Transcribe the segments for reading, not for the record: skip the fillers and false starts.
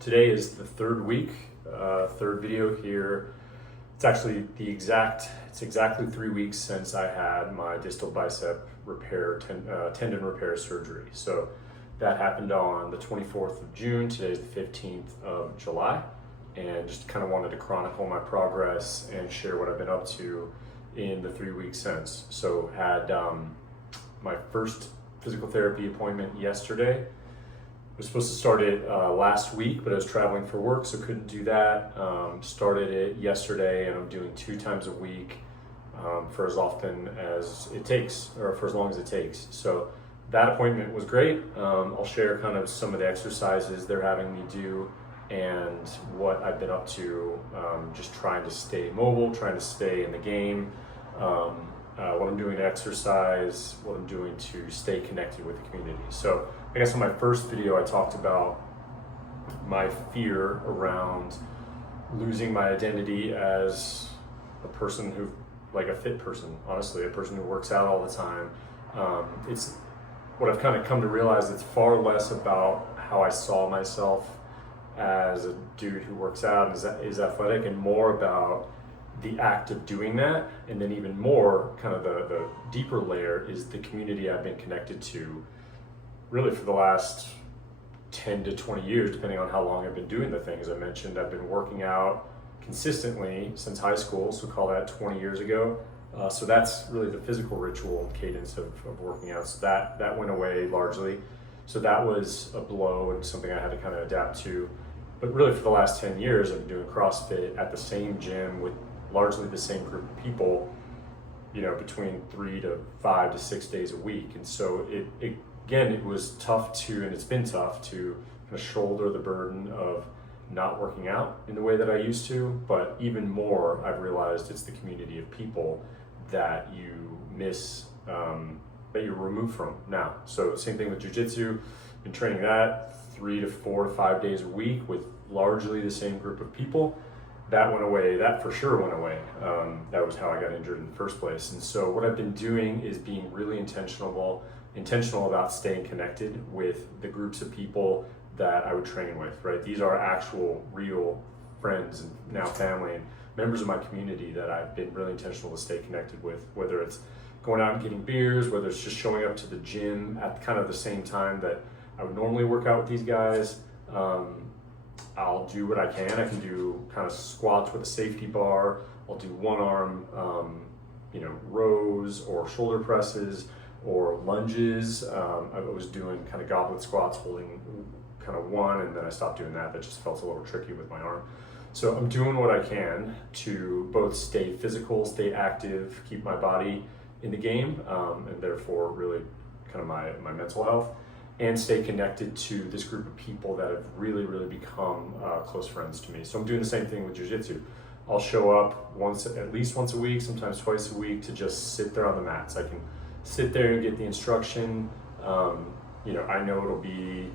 Today is the third week, third video here. It's exactly 3 weeks since I had my distal bicep repair, tendon repair surgery. So that happened on the 24th of June. Today's the 15th of July. And just kind of wanted to chronicle my progress and share what I've been up to in the 3 weeks since. So had my first physical therapy appointment yesterday. I was supposed to start it last week, but I was traveling for work, so couldn't do that. Started it yesterday, and I'm doing 2 times a week for as often as it takes, or for as long as it takes. So that appointment was great. I'll share kind of some of the exercises they're having me do and what I've been up to, just trying to stay mobile, trying to stay in the game, what I'm doing to exercise, what I'm doing to stay connected with the community. So I guess in my first video, I talked about my fear around losing my identity as a person who, like a fit person, honestly, a person who works out all the time. It's what I've kind of come to realize, it's far less about how I saw myself as a dude who works out and is athletic, and more about the act of doing that. And then even more, kind of the deeper layer is the community I've been connected to really for the last 10 to 20 years, depending on how long I've been doing the thing. As I mentioned, I've been working out consistently since high school, so call that 20 years ago. So that's really the physical ritual and cadence of working out. So that went away largely. So that was a blow and something I had to kind of adapt to. But really for the last 10 years, I've been doing CrossFit at the same gym with largely the same group of people, between 3 to 5 to 6 days a week. And so it was tough to, and it's been tough to kind of shoulder the burden of not working out in the way that I used to. But even more, I've realized it's the community of people that you miss, that you're removed from now. So same thing with jiu-jitsu, been training that 3 to 4 to 5 days a week with largely the same group of people. That went away, that for sure went away. That was how I got injured in the first place. And so what I've been doing is being really intentional about staying connected with the groups of people that I would train with, right? These are actual, real friends and now family and members of my community that I've been really intentional to stay connected with, whether it's going out and getting beers, whether it's just showing up to the gym at kind of the same time that I would normally work out with these guys. I'll do what I can. I can do kind of squats with a safety bar. I'll do one arm, rows or shoulder presses or lunges. I was doing kind of goblet squats, holding kind of one, and then I stopped doing that. That just felt a little tricky with my arm. So I'm doing what I can to both stay physical, stay active, keep my body in the game, and therefore really kind of my mental health, and stay connected to this group of people that have really, really become close friends to me. So I'm doing the same thing with jiu-jitsu. I'll show up at least once a week, sometimes twice a week, to just sit there on the mats. I can sit there and get the instruction. I know it'll be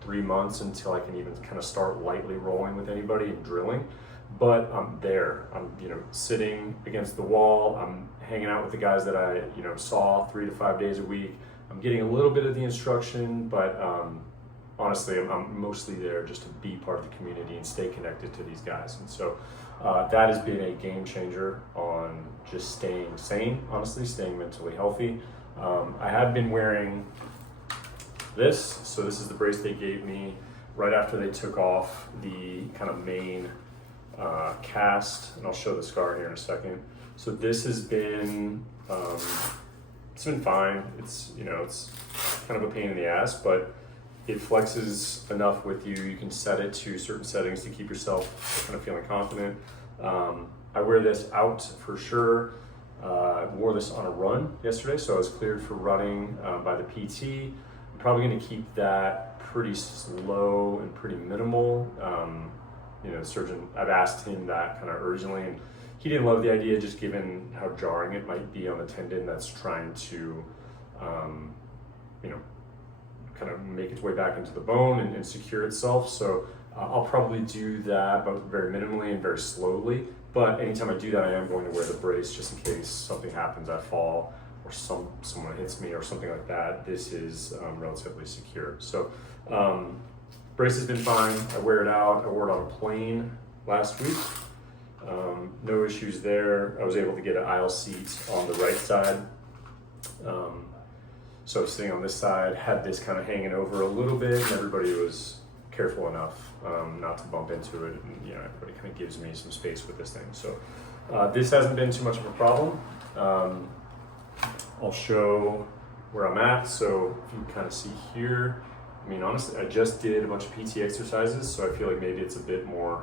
3 months until I can even kind of start lightly rolling with anybody and drilling, but I'm there. I'm sitting against the wall. I'm hanging out with the guys that I saw 3 to 5 days a week. I'm getting a little bit of the instruction, but honestly, I'm mostly there just to be part of the community and stay connected to these guys. And so that has been a game changer on just staying sane, honestly, staying mentally healthy. I had been wearing this. So this is the brace they gave me right after they took off the kind of main cast, and I'll show the scar here in a second. So this has been, it's been fine. It's kind of a pain in the ass, but it flexes enough with you. You can set it to certain settings to keep yourself kind of feeling confident. I wear this out for sure. I wore this on a run yesterday, so I was cleared for running by the PT. I'm probably going to keep that pretty slow and pretty minimal. The surgeon, I've asked him that kind of urgently, and he didn't love the idea, just given how jarring it might be on the tendon that's trying to, kind of make its way back into the bone and secure itself. So I'll probably do that, but very minimally and very slowly. But anytime I do that, I am going to wear the brace just in case something happens, I fall, or someone hits me or something like that. This is relatively secure. So brace has been fine. I wear it out. I wore it on a plane last week. No issues there. I was able to get an aisle seat on the right side. So I was sitting on this side, had this kind of hanging over a little bit, and everybody was careful enough not to bump into it. And, you know, everybody kind of gives me some space with this thing. So this hasn't been too much of a problem. I'll show where I'm at. So if you kind of see here, I mean, honestly, I just did a bunch of PT exercises, so I feel like maybe it's a bit more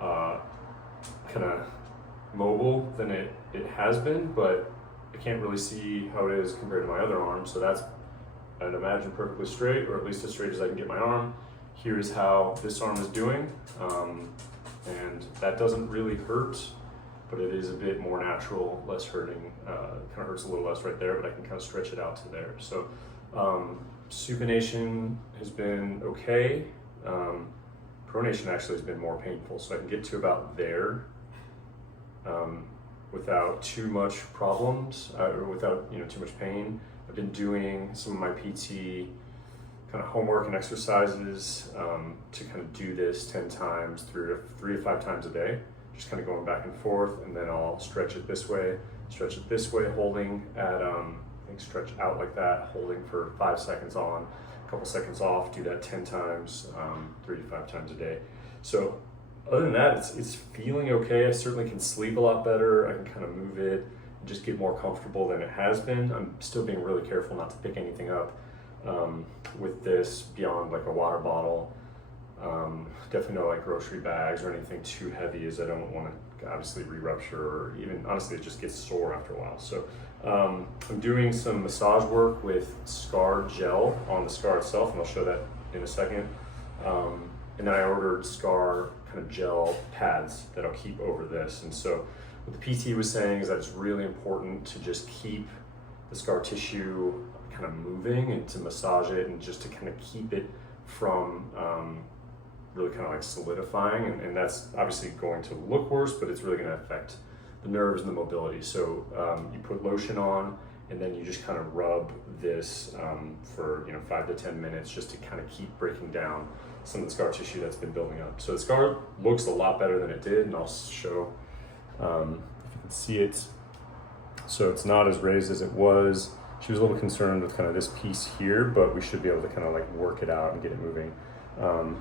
kind of mobile than it has been, but I can't really see how it is compared to my other arm. So that's, I'd imagine, perfectly straight, or at least as straight as I can get my arm. Here's how this arm is doing, and that doesn't really hurt, but it is a bit more natural, less hurting. Kind of hurts a little less right there, but I can kind of stretch it out to there. So supination has been okay. Pronation actually has been more painful, so I can get to about there without too much problems, or without too much pain. I've been doing some of my PT kind of homework and exercises to kind of do this 10 times, three to 5 times a day, just kind of going back and forth, and then I'll stretch it this way, holding at, I think stretch out like that, holding for 5 seconds on, a couple seconds off, do that 10 times, 3 to 5 times a day. So other than that, it's feeling okay. I certainly can sleep a lot better. I can kind of move it and just get more comfortable than it has been. I'm still being really careful not to pick anything up with this beyond like a water bottle. Definitely no like grocery bags or anything too heavy, as I don't want to obviously re-rupture, or even honestly it just gets sore after a while. So I'm doing some massage work with scar gel on the scar itself, and I'll show that in a second. And then I ordered scar kind of gel pads that I'll keep over this. And so what the PT was saying is that it's really important to just keep the scar tissue kind of moving and to massage it, and just to kind of keep it from really kind of like solidifying. And that's obviously going to look worse, but it's really going to affect the nerves and the mobility. So you put lotion on, and then you just kind of rub this for 5 to 10 minutes, just to kind of keep breaking down some of the scar tissue that's been building up. So the scar looks a lot better than it did, and I'll show if you can see it. So it's not as raised as it was. She was a little concerned with kind of this piece here, but we should be able to kind of like work it out and get it moving.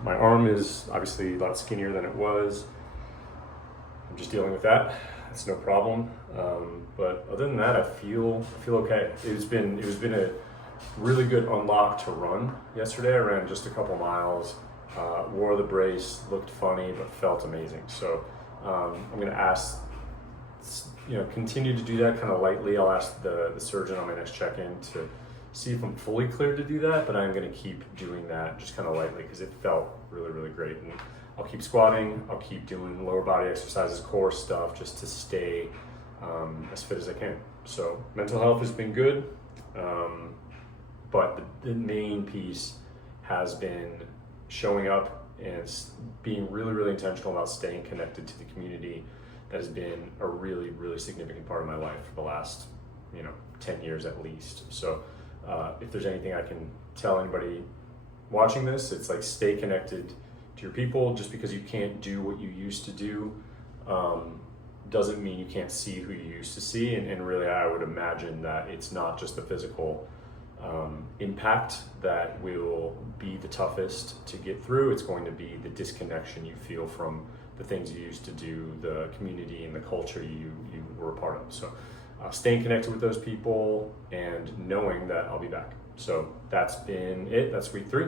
My arm is obviously a lot skinnier than it was. I'm just dealing with that. It's no problem. But other than that, I feel okay. It's been a really good unlock to run yesterday. I ran just a couple miles, wore the brace, looked funny, but felt amazing. So I'm gonna ask, continue to do that kind of lightly. I'll ask the surgeon on my next check-in to see if I'm fully cleared to do that, but I'm gonna keep doing that just kind of lightly, because it felt really, really great. And I'll keep squatting, I'll keep doing lower body exercises, core stuff, just to stay as fit as I can. So mental health has been good, but the main piece has been showing up and being really, really intentional about staying connected to the community. That has been a really, really significant part of my life for the last 10 years at least. So if there's anything I can tell anybody watching this, it's like, stay connected to your people. Just because you can't do what you used to do doesn't mean you can't see who you used to see. And really, I would imagine that it's not just the physical impact that will be the toughest to get through. It's going to be the disconnection you feel from the things you used to do, the community and the culture you were a part of. So staying connected with those people and knowing that I'll be back. So that's been it. That's week 3.